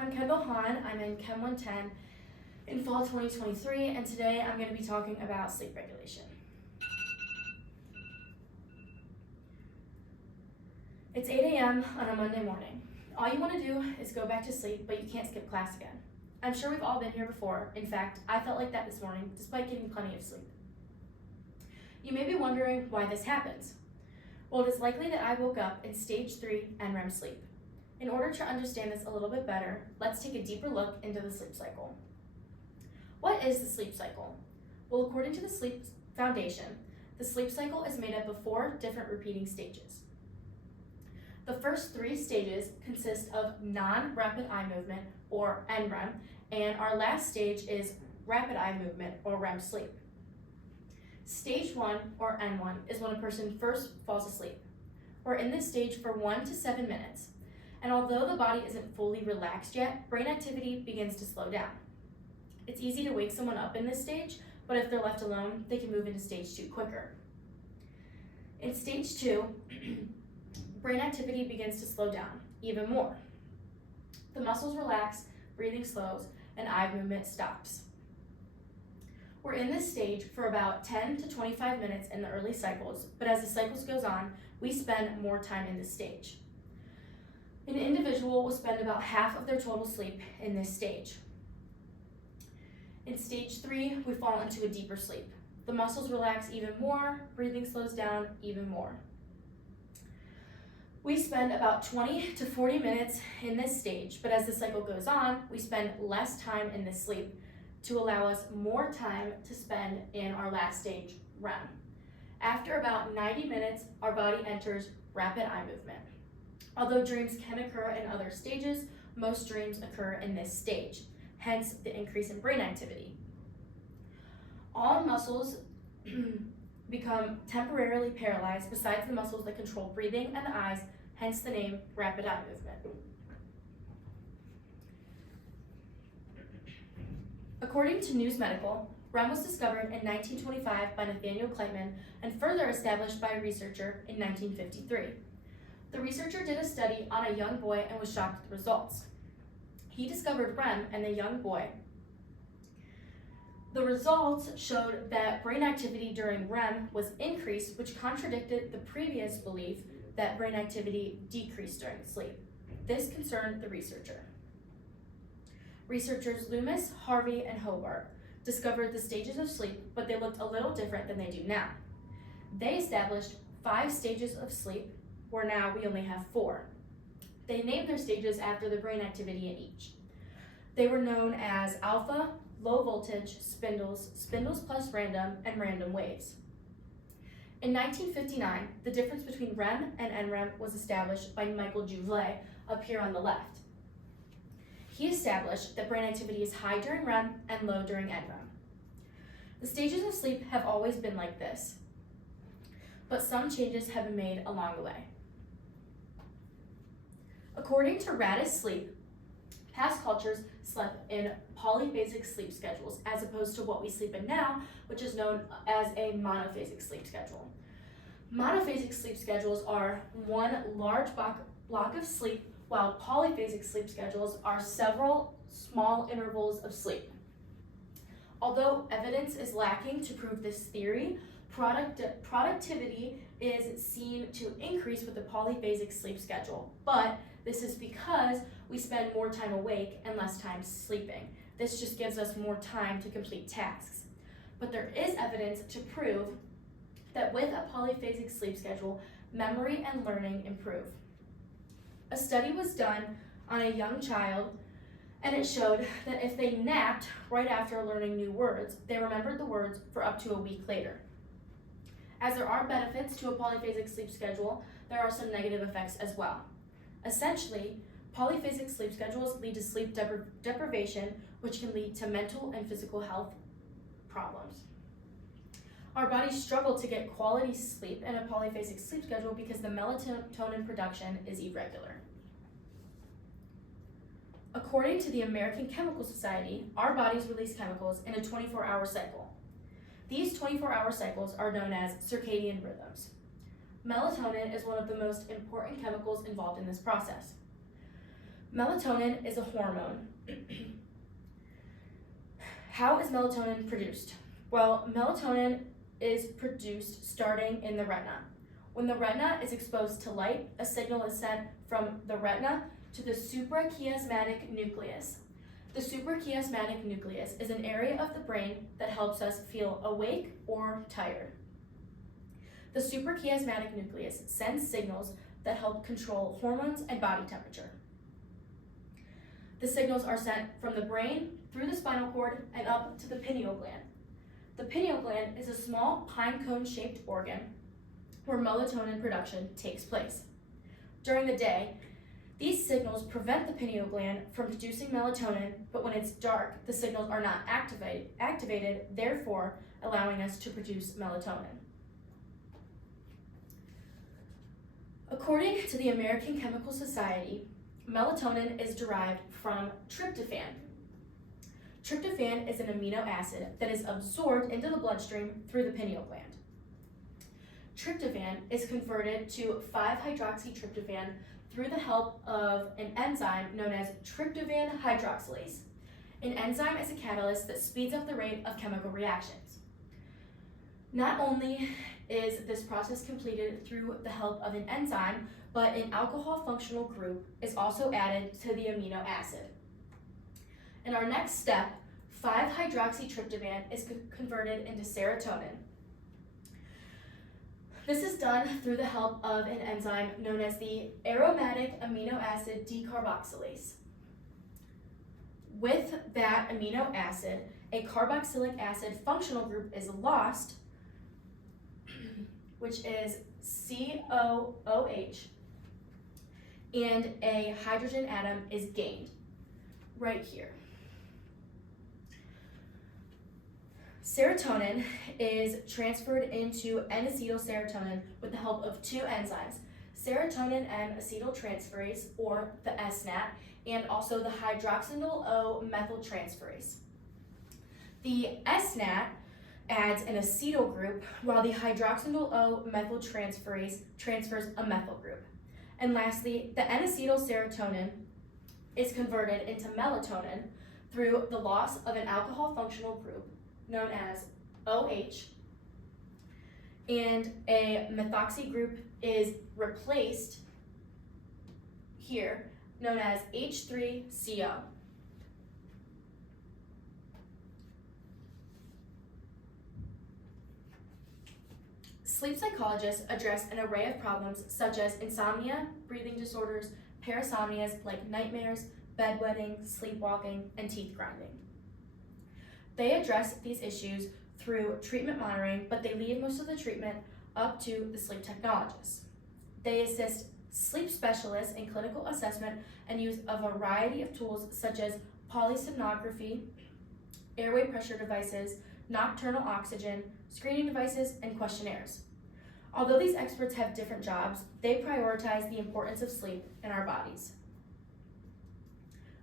I'm Kendall Hahn. I'm in Chem 110 in fall 2023, and today I'm going to be talking about sleep regulation. It's 8 a.m. on a Monday morning. All you want to do is go back to sleep, but you can't skip class again. I'm sure we've all been here before. In fact, I felt like that this morning, despite getting plenty of sleep. You may be wondering why this happens. Well, it is likely that I woke up in stage 3 NREM sleep. In order to understand this a little bit better, let's take a deeper look into the sleep cycle. What is the sleep cycle? Well, according to the Sleep Foundation, the sleep cycle is made up of 4 different repeating stages. The first 3 stages consist of non-rapid eye movement, or NREM, and our last stage is rapid eye movement, or REM sleep. Stage 1, or N1, is when a person first falls asleep. We're in this stage for 1 to 7 minutes. And although the body isn't fully relaxed yet, brain activity begins to slow down. It's easy to wake someone up in this stage, but if they're left alone, they can move into stage 2 quicker. In stage 2, brain activity begins to slow down even more. The muscles relax, breathing slows, and eye movement stops. We're in this stage for about 10 to 25 minutes in the early cycles, but as the cycles goes on, we spend more time in this stage. An individual will spend about half of their total sleep in this stage. In stage 3, we fall into a deeper sleep. The muscles relax even more, breathing slows down even more. We spend about 20 to 40 minutes in this stage, but as the cycle goes on, we spend less time in this sleep to allow us more time to spend in our last stage, REM. After about 90 minutes, our body enters rapid eye movement. Although dreams can occur in other stages, most dreams occur in this stage, hence the increase in brain activity. All muscles become temporarily paralyzed besides the muscles that control breathing and the eyes, hence the name rapid eye movement. According to News Medical, REM was discovered in 1925 by Nathaniel Kleitman and further established by a researcher in 1953. The researcher did a study on a young boy and was shocked at the results. He discovered REM in the young boy. The results showed that brain activity during REM was increased, which contradicted the previous belief that brain activity decreased during sleep. This concerned the researcher. Researchers Loomis, Harvey, and Hobart discovered the stages of sleep, but they looked a little different than they do now. They established 5 stages of sleep, where now we only have 4. They named their stages after the brain activity in each. They were known as alpha, low voltage, spindles, spindles plus random, and random waves. In 1959, the difference between REM and NREM was established by Michael Jouvelet up here on the left. He established that brain activity is high during REM and low during NREM. The stages of sleep have always been like this, but some changes have been made along the way. According to Radis Sleep, past cultures slept in polyphasic sleep schedules as opposed to what we sleep in now, which is known as a monophasic sleep schedule. Monophasic sleep schedules are one large block of sleep, while polyphasic sleep schedules are several small intervals of sleep. Although evidence is lacking to prove this theory, productivity is seen to increase with the polyphasic sleep schedule, but this is because we spend more time awake and less time sleeping. This just gives us more time to complete tasks. But there is evidence to prove that with a polyphasic sleep schedule, memory and learning improve. A study was done on a young child, and it showed that if they napped right after learning new words, they remembered the words for up to a week later. As there are benefits to a polyphasic sleep schedule, there are some negative effects as well. Essentially, polyphasic sleep schedules lead to sleep deprivation, which can lead to mental and physical health problems. Our bodies struggle to get quality sleep in a polyphasic sleep schedule because the melatonin production is irregular. According to the American Chemical Society, our bodies release chemicals in a 24-hour cycle. These 24-hour cycles are known as circadian rhythms. Melatonin is one of the most important chemicals involved in this process. Melatonin is a hormone. How is melatonin produced? Well, melatonin is produced starting in the retina. When the retina is exposed to light, a signal is sent from the retina to the suprachiasmatic nucleus. The suprachiasmatic nucleus is an area of the brain that helps us feel awake or tired. The suprachiasmatic nucleus sends signals that help control hormones and body temperature. The signals are sent from the brain through the spinal cord and up to the pineal gland. The pineal gland is a small pine cone-shaped organ where melatonin production takes place. During the day, these signals prevent the pineal gland from producing melatonin, but when it's dark, the signals are not activated, therefore allowing us to produce melatonin. According to the American Chemical Society, melatonin is derived from tryptophan. Tryptophan is an amino acid that is absorbed into the bloodstream through the pineal gland. Tryptophan is converted to 5-hydroxytryptophan through the help of an enzyme known as tryptophan hydroxylase. An enzyme is a catalyst that speeds up the rate of chemical reactions. Not only is this process completed through the help of an enzyme, but an alcohol functional group is also added to the amino acid. In our next step, 5-hydroxytryptophan is converted into serotonin. This is done through the help of an enzyme known as the aromatic amino acid decarboxylase. With that amino acid, a carboxylic acid functional group is lost, which is COOH, and a hydrogen atom is gained right here. Serotonin is transferred into N-acetylserotonin with the help of two enzymes, serotonin N-acetyltransferase, or the SNAT, and also the hydroxynyl O-methyltransferase. The SNAT adds an acetyl group, while the hydroxynyl O-methyltransferase transfers a methyl group. And lastly, the N-acetylserotonin is converted into melatonin through the loss of an alcohol functional group known as OH, and a methoxy group is replaced here, known as H3CO. Sleep psychologists address an array of problems such as insomnia, breathing disorders, parasomnias like nightmares, bedwetting, sleepwalking, and teeth grinding. They address these issues through treatment monitoring, but they leave most of the treatment up to the sleep technologists. They assist sleep specialists in clinical assessment and use a variety of tools such as polysomnography, airway pressure devices, nocturnal oxygen, screening devices, and questionnaires. Although these experts have different jobs, they prioritize the importance of sleep in our bodies.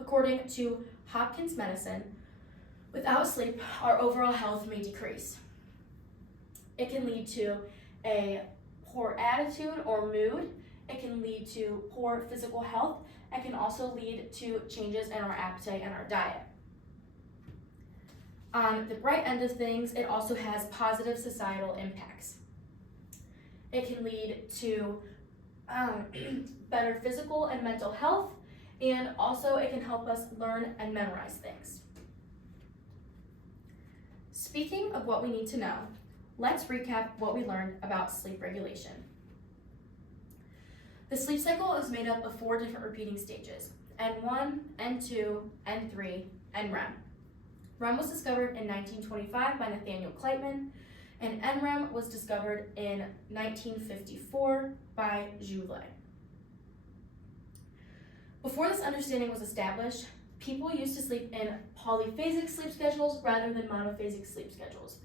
According to Hopkins Medicine, without sleep, our overall health may decrease. It can lead to a poor attitude or mood. It can lead to poor physical health. It can also lead to changes in our appetite and our diet. On the bright end of things, it also has positive societal impacts. It can lead to better physical and mental health, and also it can help us learn and memorize things. Speaking of what we need to know, let's recap what we learned about sleep regulation. The sleep cycle is made up of 4 different repeating stages: N1, N2, N3, and REM. REM was discovered in 1925 by Nathaniel Kleitman, and NREM was discovered in 1954 by Joulet. Before this understanding was established, people used to sleep in polyphasic sleep schedules rather than monophasic sleep schedules.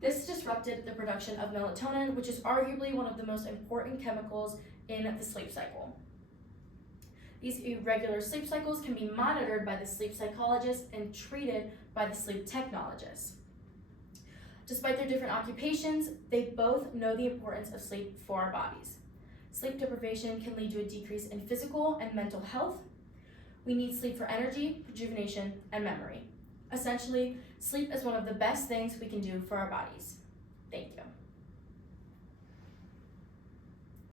This disrupted the production of melatonin, which is arguably one of the most important chemicals in the sleep cycle. These irregular sleep cycles can be monitored by the sleep psychologist and treated by the sleep technologist. Despite their different occupations, they both know the importance of sleep for our bodies. Sleep deprivation can lead to a decrease in physical and mental health. We need sleep for energy, rejuvenation, and memory. Essentially, sleep is one of the best things we can do for our bodies. Thank you.